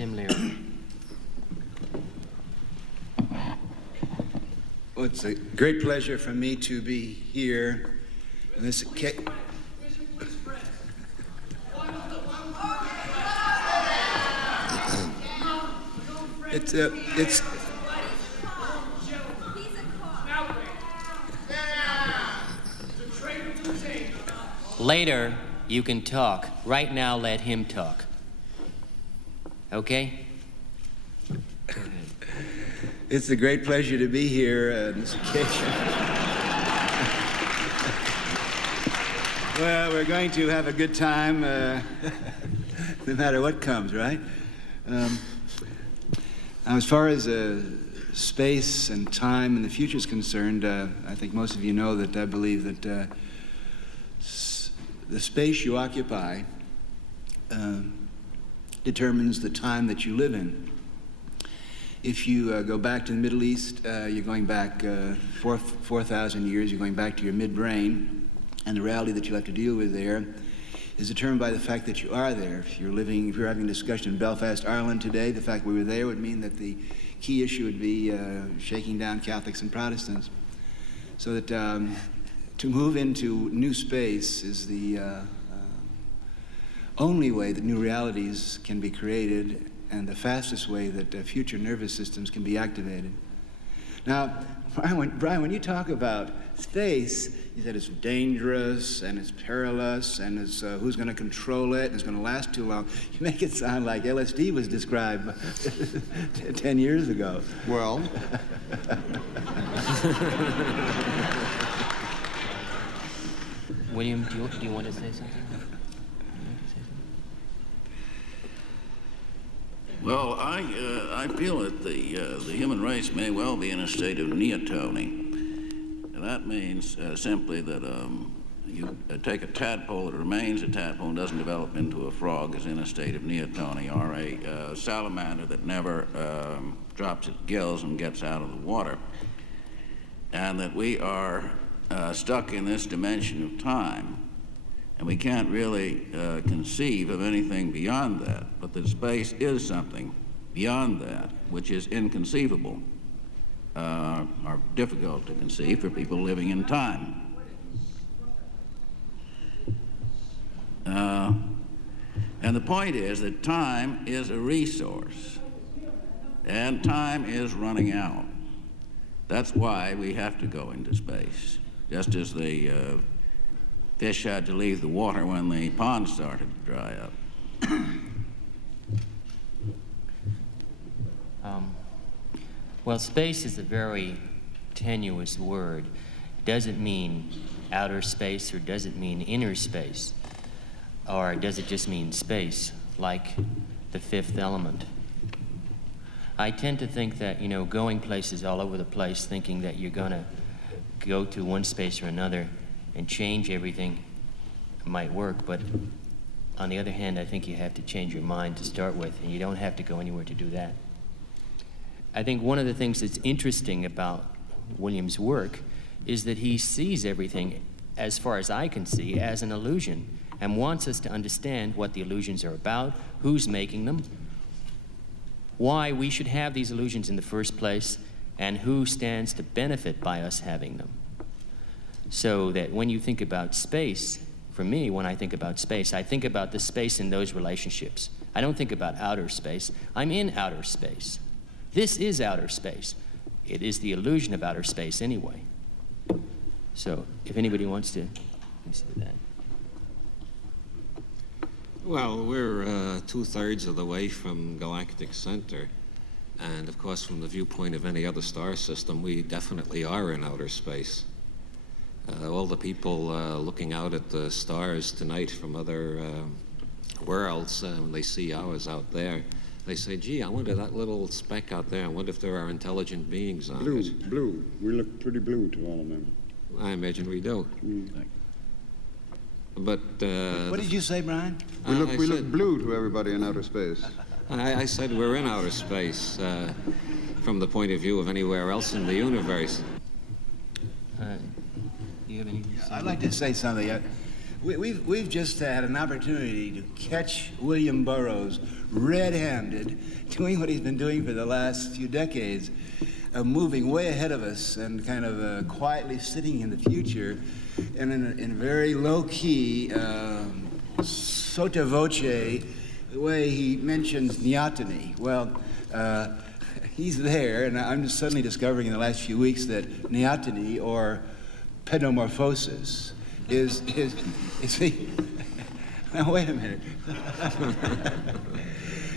Tim Leary. Well, it's a great pleasure for me to be here on this occasion. It's Later, you can talk. Right now, let him talk. Okay? It's a great pleasure to be here on this occasion. Well, we're going to have a good time, no matter what comes, right? Now, as far as space and time and the future is concerned, I think most of you know that I believe that the space you occupy determines the time that you live in. If you go back to the Middle East, you're going back 4,000 years, you're going back to your midbrain, and the reality that you'll have to deal with there is determined by the fact that you are there. If you're having a discussion in Belfast, Ireland today, the fact we were there would mean that the key issue would be shaking down Catholics and Protestants. So that to move into new space is the only way that new realities can be created and the fastest way that future nervous systems can be activated. Now, Brian, when you talk about space, you said it's dangerous and it's perilous and it's who's going to control it and it's going to last too long. You make it sound like LSD was described 10 years ago. Well, William, do you want to say something? Well, I feel that the human race may well be in a state of neotony. And that means simply that you take a tadpole that remains a tadpole and doesn't develop into a frog is in a state of neotony, or a salamander that never drops its gills and gets out of the water. And that we are stuck in this dimension of time. And we can't really conceive of anything beyond that, but that space is something beyond that, which is inconceivable, or difficult to conceive for people living in time. And the point is that time is a resource, and time is running out. That's why we have to go into space, just as the fish had to leave the water when the pond started to dry up. Well, space is a very tenuous word. Does it mean outer space or does it mean inner space? Or does it just mean space, like the fifth element? I tend to think that, going places all over the place, thinking that you're going to go to one space or another and change everything might work, but on the other hand, I think you have to change your mind to start with, and you don't have to go anywhere to do that. I think one of the things that's interesting about William's work is that he sees everything, as far as I can see, as an illusion, and wants us to understand what the illusions are about, who's making them, why we should have these illusions in the first place, and who stands to benefit by us having them. So that when you think about space, for me, when I think about space, I think about the space in those relationships. I don't think about outer space. I'm in outer space. This is outer space. It is the illusion of outer space anyway. So if anybody wants to consider that. Well, we're 2/3 of the way from galactic center. And of course, from the viewpoint of any other star system, we definitely are in outer space. All the people looking out at the stars tonight from other worlds, when they see ours out there, they say, gee, I wonder that little speck out there, I wonder if there are intelligent beings on it. blue. We look pretty blue to all of them. I imagine we do. But... what did you say, Brian? We look blue to everybody in outer space. I said we're in outer space from the point of view of anywhere else in the universe. Do you have any? I'd like to say something. We've just had an opportunity to catch William Burroughs red-handed doing what he's been doing for the last few decades, moving way ahead of us and kind of quietly sitting in the future, and in a very low-key, sotto voce way he mentions neoteny. Well, he's there, and I'm just suddenly discovering in the last few weeks that neoteny, or pedomorphosis, is the, now wait a minute,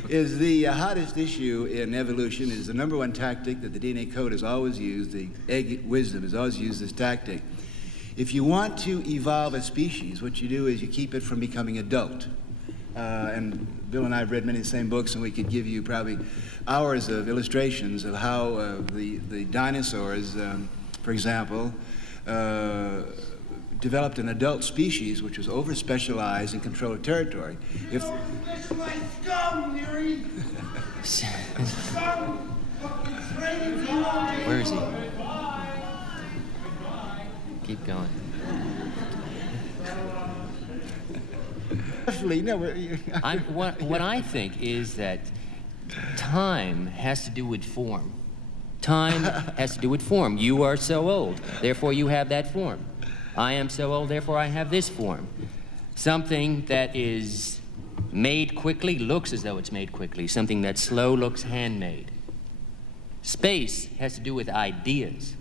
is the hottest issue in evolution, is the number one tactic that the DNA code has always used, the egg wisdom has always used this tactic. If you want to evolve a species, what you do is you keep it from becoming adult. And Bill and I have read many of the same books, and we could give you probably hours of illustrations of how the dinosaurs, for example, developed an adult species which was over-specialized in control of territory. If Over-specialized scum, Leary! Scum! Fucking training fly! Where is he? Keep going. Definitely, no, What I think is that time has to do with form. Time has to do with form. You are so old, therefore you have that form. I am so old, therefore I have this form. Something that is made quickly looks as though it's made quickly. Something that's slow looks handmade. Space has to do with ideas.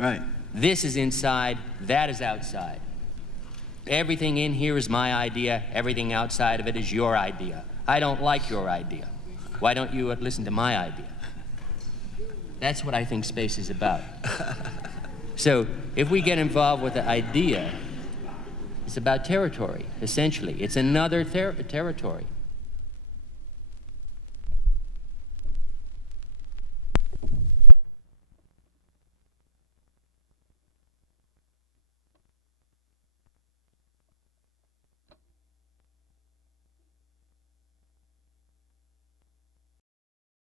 right. This is inside, that is outside. Everything in here is my idea, everything outside of it is your idea. I don't like your idea. Why don't you listen to my idea? That's what I think space is about. So if we get involved with the idea, it's about territory, essentially. It's another territory.